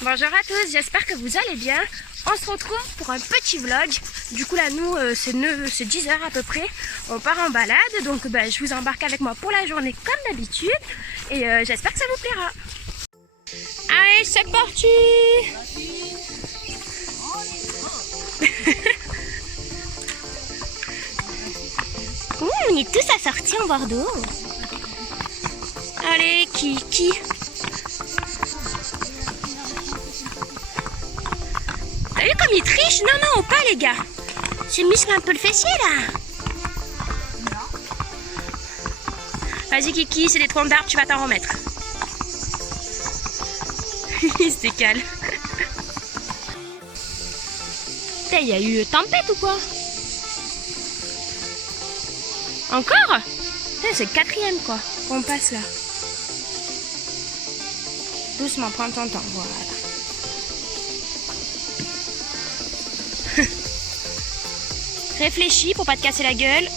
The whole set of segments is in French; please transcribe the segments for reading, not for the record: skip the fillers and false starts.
Bonjour à tous, j'espère que vous allez bien. On se retrouve pour un petit vlog. Du coup là nous c'est 10 h à peu près. On part en balade, donc je vous embarque avec moi pour la journée comme d'habitude. Et j'espère que ça vous plaira. Allez, c'est parti. On est tous assortis en Bordeaux. Allez, Kiki. T'as vu comme il triche? Non, non, pas les gars. J'ai musclé un peu le fessier là. Vas-y Kiki, c'est des troncs d'arbres, tu vas t'en remettre. Il se décale. Il y a eu tempête ou quoi? Encore? C'est le 4e quoi qu'on passe là. Doucement, prends ton temps, voilà. Réfléchis pour pas te casser la gueule.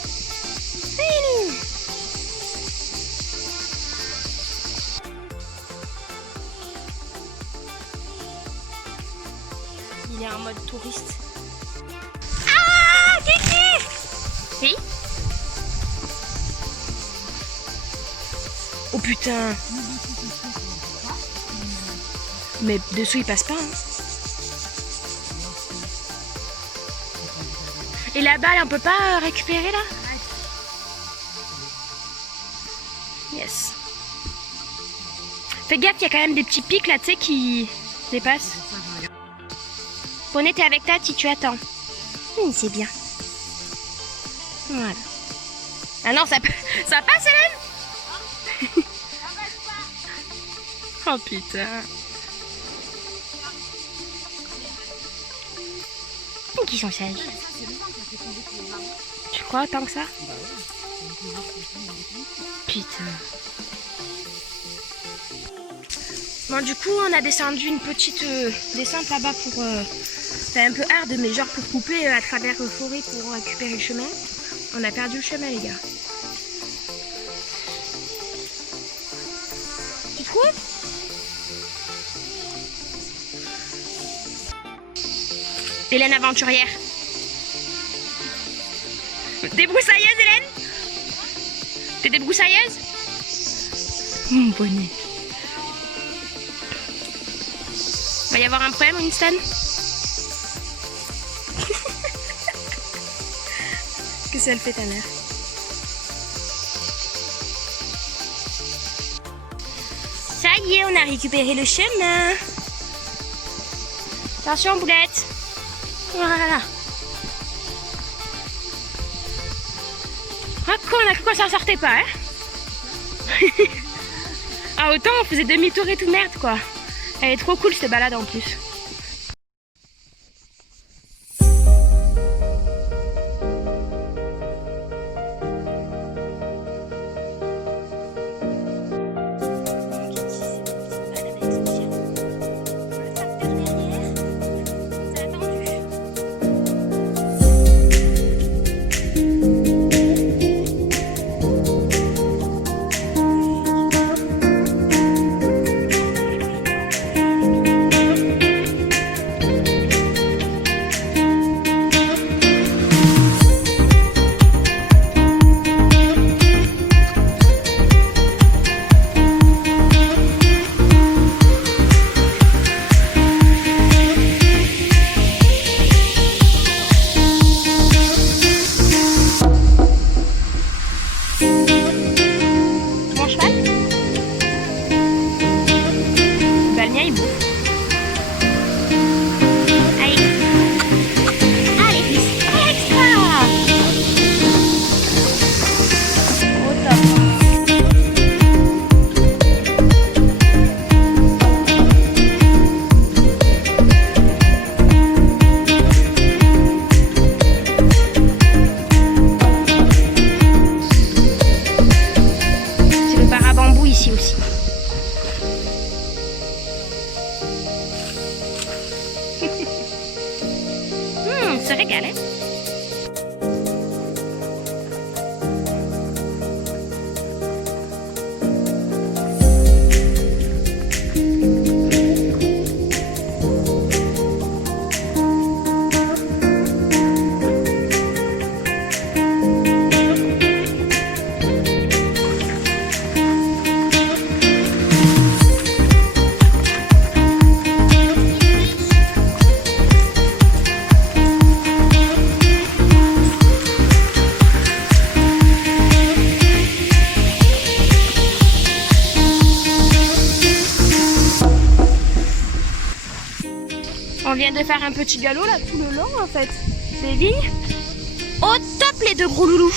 Il est en mode touriste. Ah, Kiki! Oui? Oh putain! Mais dessous il passe pas. Hein. Et la balle, on peut pas récupérer là? Yes. Fais gaffe, il y a quand même des petits pics là, tu sais, qui dépassent. Poney, t'es avec Tati, tu attends. C'est bien. Voilà. Ah non, ça passe, Hélène? Oh putain. Qui sont sages. Tu crois autant que ça? Putain. Bon, du coup, on a descendu une petite descente là-bas pour... c'est un peu hard, mais genre pour couper à travers la forêt pour récupérer le chemin. On a perdu le chemin, les gars. Tu trouves? Hélène aventurière. Débroussailleuse, Hélène? T'es débroussailleuse? Mon bonnet. Va y avoir un problème, Winston? Qu'est-ce qu'elle fait, ta mère? Ça y est, on a récupéré le chemin. Attention, boulette. Voilà. Ah quoi, on a cru que ça sortait pas, hein. Ah autant on faisait demi-tour et tout, merde quoi. Elle est trop cool cette balade en plus. Se régale, hein? On vient de faire un petit galop là tout le long en fait. Des vignes. Au top les deux gros loulous.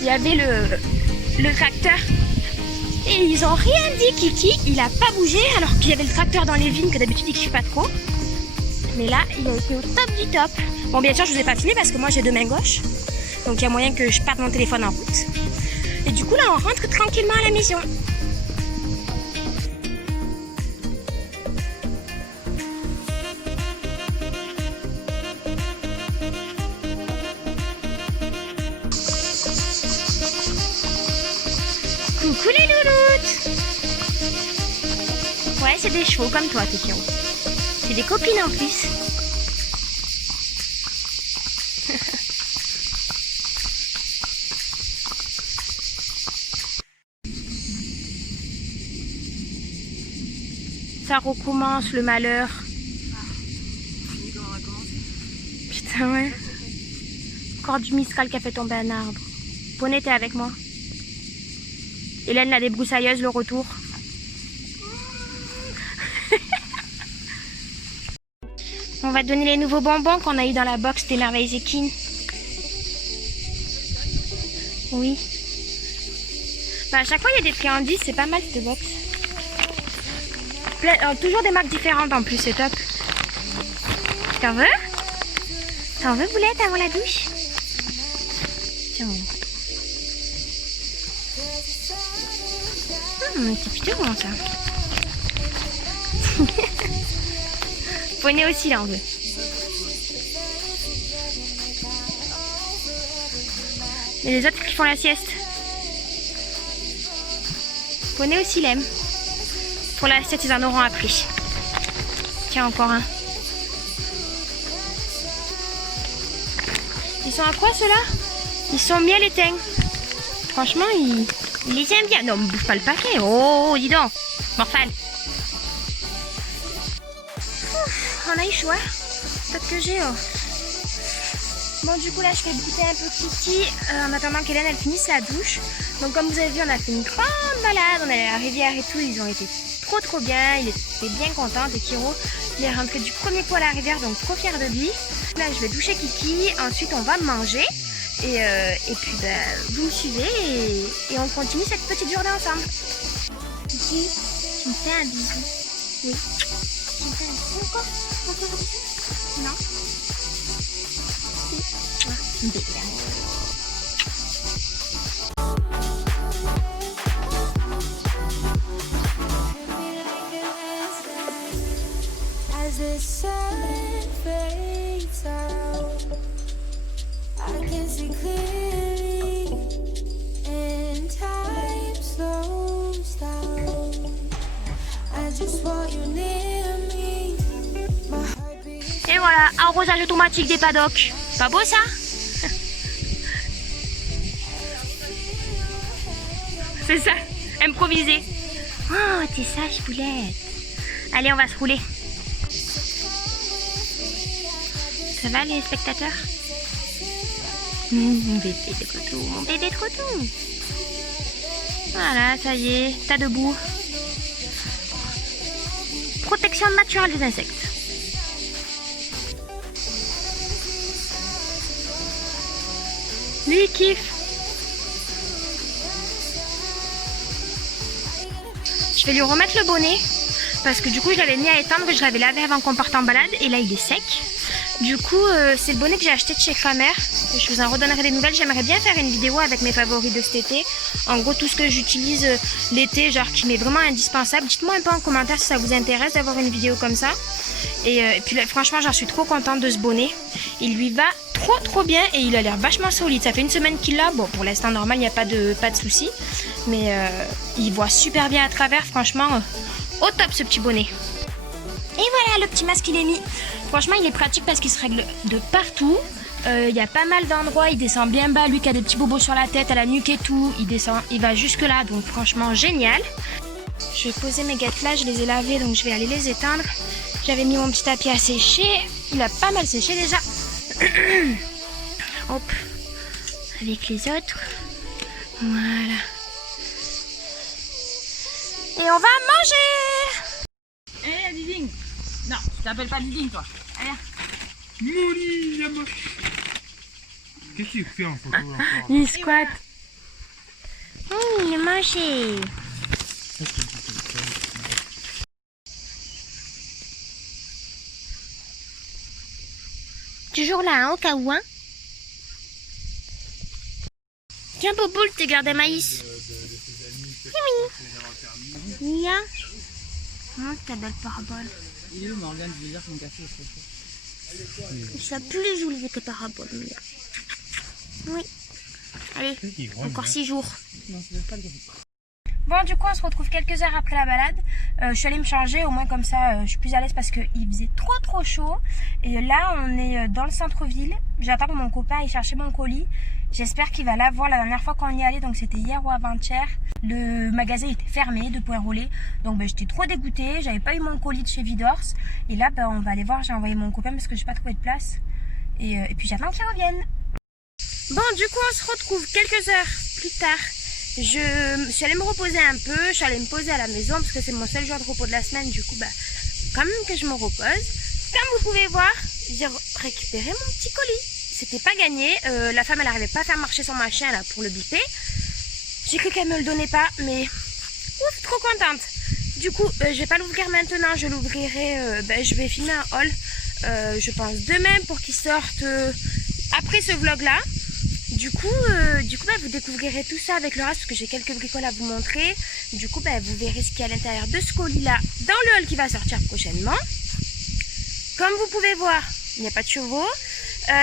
Il y avait le tracteur. Et ils ont rien dit, Kiki. Il a pas bougé alors qu'il y avait le tracteur dans les vignes que d'habitude il kiffe pas trop. Mais là, il a été au top du top. Bon, bien sûr, je vous ai pas filmé parce que moi j'ai deux mains gauches. Donc il y a moyen que je perde mon téléphone en route. Et du coup là, on rentre tranquillement à la maison. Coucou les louloutes. Ouais, c'est des chevaux comme toi, tes chiots. C'est des copines en plus. Ça recommence le malheur. Putain, ouais. Encore du Mistral qui a fait tomber un arbre. Poney, t'es avec moi. Hélène, la débroussailleuse, le retour. On va te donner les nouveaux bonbons qu'on a eu dans la box des merveilles équines. Oui. Bah, à chaque fois, il y a des friandises, c'est pas mal cette box. Toujours des marques différentes en plus, c'est top. T'en veux? T'en veux, Boulette, avant la douche? Tiens. C'est plutôt bon ça. Poney aussi là, on veut. Et les autres qui font la sieste. Poney aussi l'aime. Pour la sieste, ils en auront appris. Tiens, encore un. Ils sont à quoi ceux-là? Ils sont miel et thym. Franchement, ils les aiment bien. Non, ne bouffe pas le paquet. Oh, dis donc. Morphale. On a eu choix. Peut-être que j'ai. Bon, du coup, là, je fais goûter un peu Kiki en attendant qu'Hélène elle finisse la douche. Donc, comme vous avez vu, on a fait une grande balade. On est allé à la rivière et tout. Ils ont été trop bien. Il était bien content. Et Kiro, il est rentré du premier coup à la rivière, donc trop fier de lui. Là, je vais doucher Kiki. Ensuite, on va manger. Et puis, vous me suivez et on continue cette petite journée ensemble. Kiki, tu me fais un bisou? Oui. Tu me fais un bisou encore? Encore un bisou? Non? Oui. Bien. As the sun fades out, I can see clearly, and time slows down. I just want you near me. My heart beats. Et voilà, arrosage automatique des paddocks. Pas beau ça? C'est ça, improvisé. Oh, t'es sage, Boulette. Allez, on va se rouler. Ça va les spectateurs? Mon bébé de coton, mon bébé de coton. Voilà, ça y est, t'as debout. Protection naturelle des insectes. Lui, il kiffe. Je vais lui remettre le bonnet parce que du coup je l'avais mis à étendre, je l'avais lavé avant qu'on parte en balade et là il est sec. Du coup c'est le bonnet que j'ai acheté de chez Kramer. Je vous en redonnerai des nouvelles. J'aimerais bien faire une vidéo avec mes favoris de cet été. En gros tout ce que j'utilise l'été, genre qui m'est vraiment indispensable. Dites-moi un peu en commentaire si ça vous intéresse d'avoir une vidéo comme ça. Et puis là, franchement j'en suis trop contente de ce bonnet. Il lui va trop bien et il a l'air vachement solide. Ça fait une semaine qu'il l'a. Bon pour l'instant normal il n'y a pas de soucis. Mais il voit super bien à travers. Franchement au top ce petit bonnet. Et voilà le petit masque il est mis. Franchement il est pratique parce qu'il se règle de partout. Il y a pas mal d'endroits, il descend bien bas. Lui qui a des petits bobos sur la tête, à la nuque et tout, il descend, il va jusque là. Donc franchement génial. Je vais poser mes guêtres là, je les ai lavés donc je vais aller les éteindre. J'avais mis mon petit tapis à sécher. Il a pas mal séché déjà. Hop. Avec les autres. Voilà. Et on va manger. Eh, Diding, Non, tu t'appelles pas Lily, toi. Allez. Mouli, la moche. Qu'est-ce qu'il fait en photo là encore? Il squatte. Il est mangé. Toujours là, hein, au cas où, hein. Tiens, Boboule, t'es gardé maïs. Mia. Oh, ta belle parabole. Il est où, Morgane? Je veux dire que mon café est trop chaud. Ça plus jolie tes paraboles, Mia. Oui. Allez, encore 6 jours. Non, c'est pas le café. Bon, du coup, on se retrouve quelques heures après la balade. Je suis allée me changer, au moins comme ça, je suis plus à l'aise parce qu'il faisait trop chaud. Et là, on est dans le centre-ville. J'attends que mon copain aille chercher mon colis. J'espère qu'il va l'avoir. La dernière fois qu'on y allait, donc c'était hier ou avant-hier, le magasin était fermé de point roulé. Donc j'étais trop dégoûtée. J'avais pas eu mon colis de chez Vidors. Et là, on va aller voir. J'ai envoyé mon copain parce que j'ai pas trouvé de place. Et puis j'attends qu'il revienne. Bon, du coup, on se retrouve quelques heures plus tard. Je suis allée me reposer un peu, je suis allée me poser à la maison parce que c'est mon seul jour de repos de la semaine, du coup quand même que je me repose. Comme vous pouvez voir, j'ai récupéré mon petit colis. C'était pas gagné, la femme elle n'arrivait pas à faire marcher son machin là pour le biper. J'ai cru qu'elle me le donnait pas, mais ouf, trop contente. Du coup, je vais pas l'ouvrir maintenant, je l'ouvrirai, je vais filmer un haul, je pense demain pour qu'il sorte après ce vlog là. Du coup, vous découvrirez tout ça avec le reste parce que j'ai quelques bricoles à vous montrer. Du coup, vous verrez ce qu'il y a à l'intérieur de ce colis-là dans le haul qui va sortir prochainement. Comme vous pouvez voir, il n'y a pas de chevaux.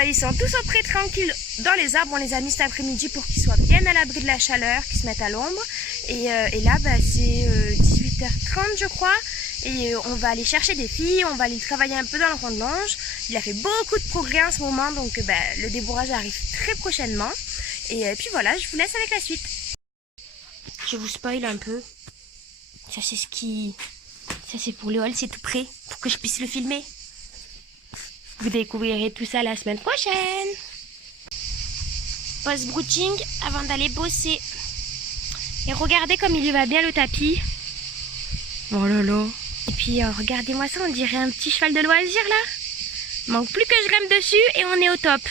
Ils sont tous au près tranquilles dans les arbres. On les a mis cet après-midi pour qu'ils soient bien à l'abri de la chaleur, qu'ils se mettent à l'ombre. Et là, c'est 18h30 je crois. Et on va aller chercher des filles, on va aller travailler un peu dans le rondelonge. Il a fait beaucoup de progrès en ce moment, donc le débourrage arrive très prochainement. Et puis voilà, je vous laisse avec la suite. Je vous spoil un peu. Ça c'est pour le haul, c'est tout prêt, pour que je puisse le filmer. Vous découvrirez tout ça la semaine prochaine. Post-brooding avant d'aller bosser. Et regardez comme il lui va bien le tapis. Oh là là. Et puis regardez-moi ça, on dirait un petit cheval de loisir là. Il manque plus que je grimpe dessus et on est au top.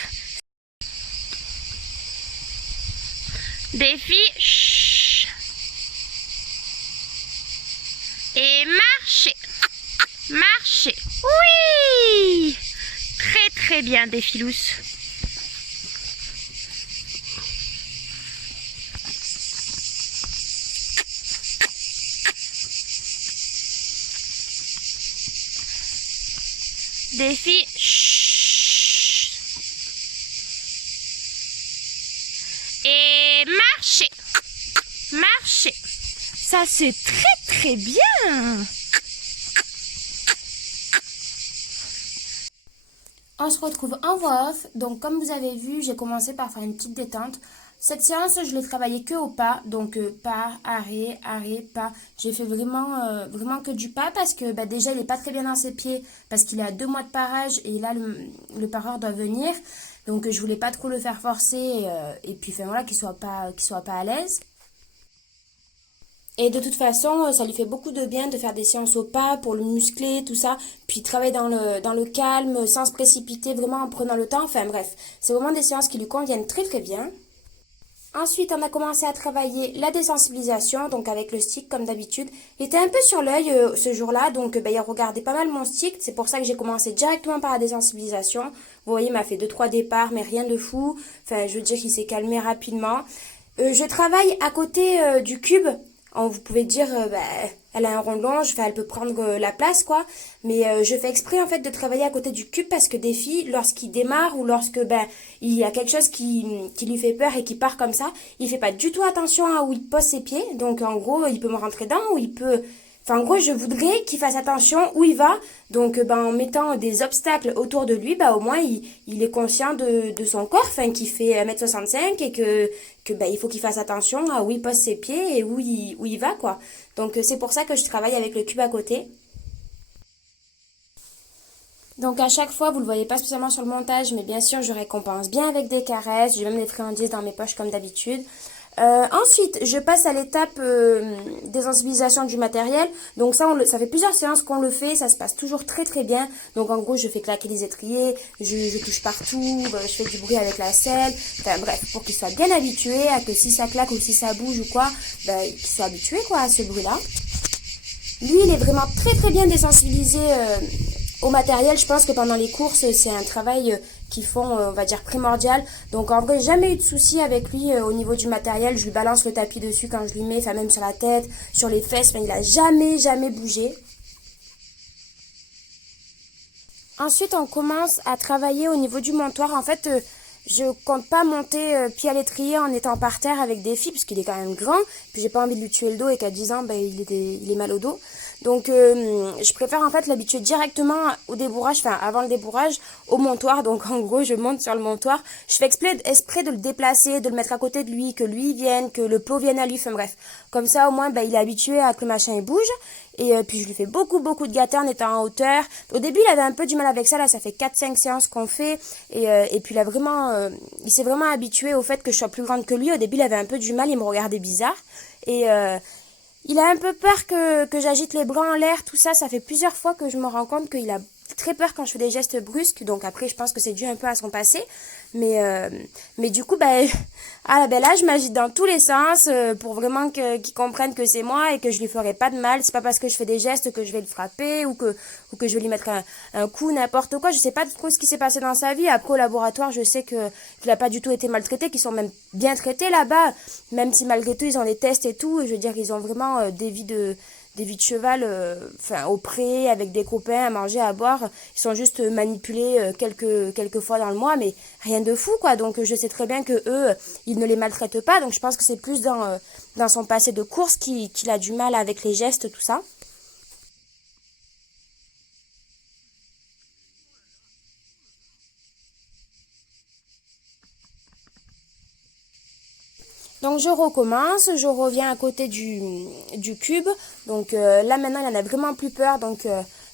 Défi. Chut. Et marcher. Marcher. Oui. Très bien, Défilous. Défi. Chut. Et marcher. Marcher. Ça, c'est très bien. On se retrouve en voix off. Donc, comme vous avez vu, j'ai commencé par faire une petite détente. Cette séance, je l'ai travaillé que au pas. Donc, pas, arrêt, pas. J'ai fait vraiment que du pas parce que déjà, il n'est pas très bien dans ses pieds parce qu'il est à 2 mois de parage et là, le pareur doit venir. Donc, je voulais pas trop le faire forcer et puis, voilà, qu'il soit pas à l'aise. Et de toute façon, ça lui fait beaucoup de bien de faire des séances au pas pour le muscler, tout ça. Puis travailler dans le calme, sans se précipiter, vraiment en prenant le temps. Enfin bref, c'est vraiment des séances qui lui conviennent très bien. Ensuite, on a commencé à travailler la désensibilisation, donc avec le stick comme d'habitude. Il était un peu sur l'œil ce jour-là, donc il regardait pas mal mon stick. C'est pour ça que j'ai commencé directement par la désensibilisation. Vous voyez, il m'a fait 2-3 départs, mais rien de fou. Enfin, je veux dire qu'il s'est calmé rapidement. Je travaille à côté du cube. Vous pouvez dire, elle a un rondelonge, elle peut prendre la place, quoi. Mais je fais exprès, en fait, de travailler à côté du cube parce que des filles, lorsqu'il démarre ou lorsque, il y a quelque chose qui lui fait peur et qui part comme ça, il fait pas du tout attention à où il pose ses pieds. Donc, en gros, il peut me rentrer dedans ou il peut... Enfin, en gros, je voudrais qu'il fasse attention où il va. Donc, en mettant des obstacles autour de lui, au moins, il est conscient de son corps, qu'il fait 1m65 et que il faut qu'il fasse attention à où il pose ses pieds et où il va, quoi. Donc, c'est pour ça que je travaille avec le cube à côté. Donc, à chaque fois, vous le voyez pas spécialement sur le montage, mais bien sûr, je récompense bien avec des caresses. J'ai même des friandises dans mes poches comme d'habitude. Ensuite, je passe à l'étape désensibilisation du matériel. Donc ça, ça fait plusieurs séances qu'on le fait, ça se passe toujours très très bien. Donc en gros, je fais claquer les étriers, je touche partout, je fais du bruit avec la selle. Enfin bref, pour qu'il soit bien habitué à que si ça claque ou si ça bouge ou quoi, qu'il soit habitué quoi à ce bruit-là. Lui, il est vraiment très très bien désensibilisé au matériel. Je pense que pendant les courses, c'est un travail qu'ils font, on va dire, primordial. Donc en vrai, jamais eu de souci avec lui au niveau du matériel. Je lui balance le tapis dessus quand je lui mets, enfin même sur la tête, sur les fesses, mais il a jamais bougé. Ensuite, on commence à travailler au niveau du montoir. En fait, je compte pas monter pied à l'étrier en étant par terre avec des filles, parce qu'il est quand même grand. Puis j'ai pas envie de lui tuer le dos et qu'à 10 ans, il est mal au dos. Donc je préfère en fait l'habituer directement au débourrage, enfin avant le débourrage, au montoir. Donc en gros, je monte sur le montoir. Je fais exprès de le déplacer, de le mettre à côté de lui, que lui vienne, que le pot vienne à lui. Enfin bref, comme ça au moins il est habitué à que le machin il bouge. Et puis je lui fais beaucoup de gâteaux en étant en hauteur. Au début il avait un peu du mal avec ça, là ça fait 4-5 séances qu'on fait. Et puis il s'est vraiment habitué au fait que je sois plus grande que lui. Au début il avait un peu du mal, il me regardait bizarre. Et il a un peu peur que j'agite les bras en l'air, tout ça. Ça fait plusieurs fois que je me rends compte qu'il a très peur quand je fais des gestes brusques. Donc après je pense que c'est dû un peu à son passé. Mais du coup là je m'agite dans tous les sens pour vraiment qu'il comprenne que c'est moi et que je lui ferai pas de mal. C'est pas parce que je fais des gestes que je vais le frapper ou que je vais lui mettre un coup, n'importe quoi. Je sais pas trop ce qui s'est passé dans sa vie. Après au laboratoire je sais qu'il a pas du tout été maltraité, qu'ils sont même bien traités là-bas, même si malgré tout ils ont les tests et tout. Je veux dire ils ont vraiment des vies de cheval au pré avec des copains à manger, à boire. Ils sont juste manipulés quelques fois dans le mois, mais rien de fou quoi. Donc je sais très bien que eux ils ne les maltraitent pas. Donc je pense que c'est plus dans son passé de course qu'il a du mal avec les gestes, tout ça. Donc je recommence, je reviens à côté du cube. Donc là maintenant il en a vraiment plus peur, donc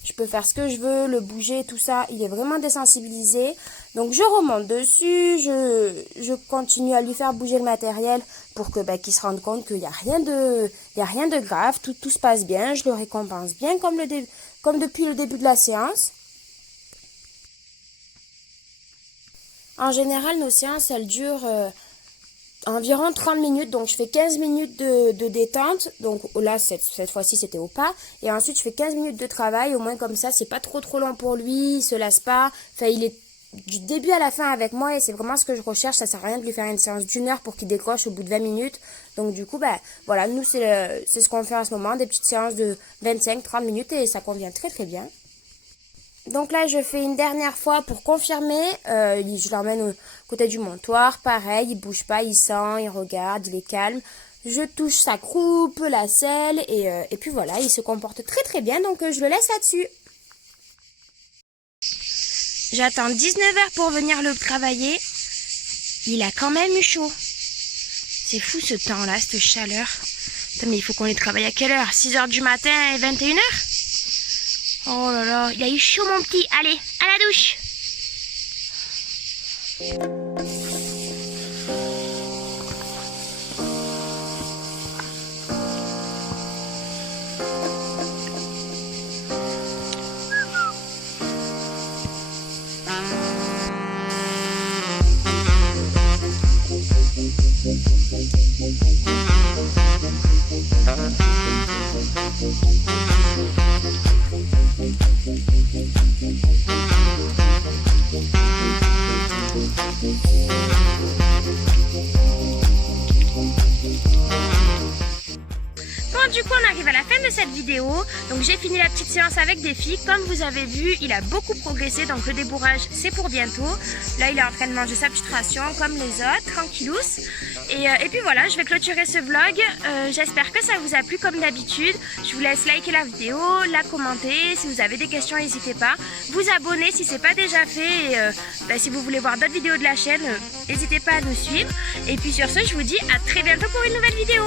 je peux faire ce que je veux, le bouger, tout ça. Il est vraiment désensibilisé. Donc je remonte dessus, je continue à lui faire bouger le matériel pour que qu'il se rende compte qu'il n'y a rien de grave, tout se passe bien. Je le récompense bien comme depuis le début de la séance. En général nos séances elles durent environ 30 minutes, donc je fais 15 minutes de détente, donc là cette fois-ci c'était au pas, et ensuite je fais 15 minutes de travail, au moins comme ça c'est pas trop long pour lui, il se lasse pas, enfin il est du début à la fin avec moi et c'est vraiment ce que je recherche. Ça sert à rien de lui faire une séance d'1 heure pour qu'il décroche au bout de 20 minutes, donc du coup voilà, nous c'est ce qu'on fait en ce moment, des petites séances de 25-30 minutes et ça convient très très bien. Donc là, je fais une dernière fois pour confirmer. Je l'emmène au côté du montoir. Pareil, il bouge pas, il sent, il regarde, il est calme. Je touche sa croupe, la selle et puis voilà, il se comporte très très bien. Donc je le laisse là-dessus. J'attends 19h pour venir le travailler. Il a quand même eu chaud. C'est fou ce temps-là, cette chaleur. Putain, mais il faut qu'on les travaille à quelle heure? 6h du matin et 21h? Oh là là, il a eu chaud mon petit. Allez, à la douche. Du coup on arrive à la fin de cette vidéo, donc j'ai fini la petite séance avec des filles. Comme vous avez vu, il a beaucoup progressé, donc le débourrage c'est pour bientôt. Là il est en train de manger sa petite ration comme les autres, tranquillous. Et puis voilà, je vais clôturer ce vlog. J'espère que ça vous a plu comme d'habitude. Je vous laisse liker la vidéo, la commenter. Si vous avez des questions, n'hésitez pas. Vous abonner si ce n'est pas déjà fait. Et, si vous voulez voir d'autres vidéos de la chaîne, n'hésitez pas à nous suivre. Et puis sur ce, je vous dis à très bientôt pour une nouvelle vidéo.